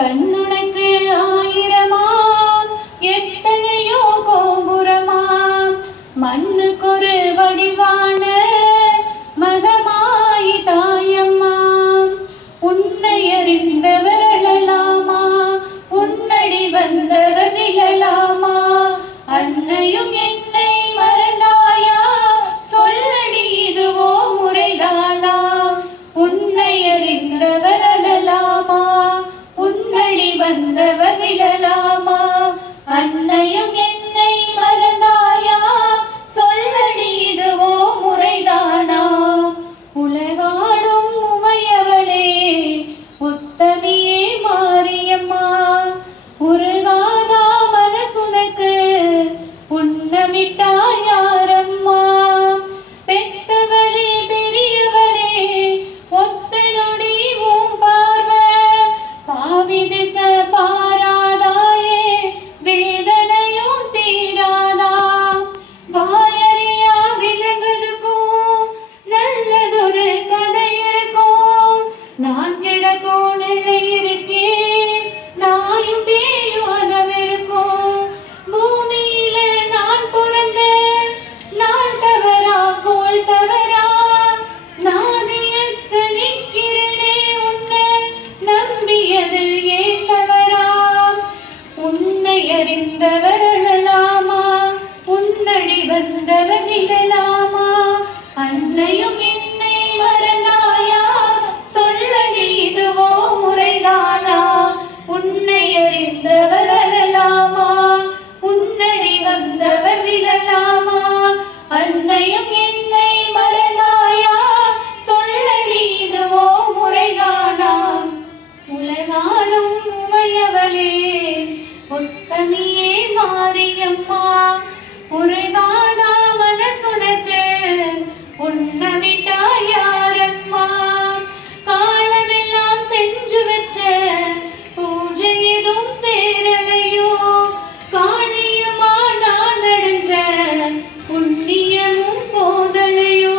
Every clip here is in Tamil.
கண்ணுனக்கு ஆயிரமாம் எத்தனையோ கோபுரமாம் மண்ணுக்கொரு வடிவான மகமாயி தாயம்மாம். உன்னை அறிந்தவரலாமா உன்னடி வந்தவர் விழலாமா அன்னையும் என்னை மறந்தாயா சொல்லடி இதுவோ முறைதானா. உன்னை அறிந்தவரலாமா உன்னடி வந்தவர் விழலாமா அன்னையும் என்னை மறந்தாயா சொல்லடி இதுவோ முறைதானா. உலகாளும் உமையவளே உத்தமியே மாரியம்மா உருகாதா மனசுனக்கு உண்ணமிட்டா யாரம்மா. பெத்தவளே பெரியவளே ஒத்த நொடி உன் பார்வை பாவி திச பாராதாயே வேதனையும் தீராதா. வாயறியா விலங்குதுக்கும் நல்லதொரு கதை இருக்கும் நான் கிடக்கும் நிலை இருக்கேன் நாயும் பேயும் அதவிருக்கும். பூமியில நான் பிறந்த நான் தவறா போல் தவறா நாதியத்து நிற்கிறனே உன்னை நம்பியதில் ஏன் தவறா. உன்னை அறிந்தவரலாமா உன்னடி வந்தவர் விழலாமா அன்னையும் என்னை மறந்தாயா சொல்லடி இதுவோ முறைதானா. உன்னை அறிந்தவரலாமா உன்னடி வந்தவர் விழலாமா அன்னையும் என்னை மறந்தாயா சொல்லடி இதுவோ முறைதானா. உலகாளும் உமையவளே உத்தமியே மாரியம்மா உருகாதா மனசுனக்கு உண்ணமிட்டா யாரம்மா. காலமெல்லாம் செஞ்சு வச்ச பூஜை எதுவும் சேரலையோ காளியம்மா நான் அடைஞ்ச புண்ணியமும் போதலையோ.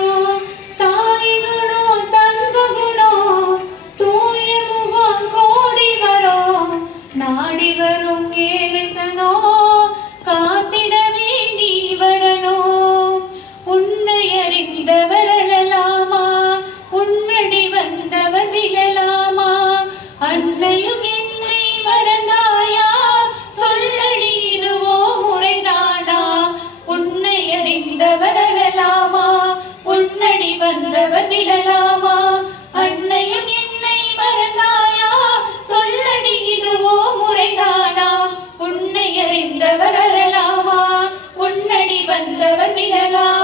தாயினோ தங்ககுணோ தூய முகம் கோடி வரும் நாடி வரும் ஏசனோ காத்திடவே நீ வரணும். உன்னை அறிந்தவரலாமா உன்னடி வந்தவர் விழலாமா அன்னையும் என்னை மறந்தாயா சொல்லடி இதுவோ முறைதானா. உன்னை அறிந்தவரலாமா உன்னடி வந்தவர் விழலாமா அன்னையும் என்னை மறந்தாயா சொல்லடி இதுவோ முறைதானா. உன்னை அறிந்தவரலாமா உன்னடி வந்தவர் விழலாமா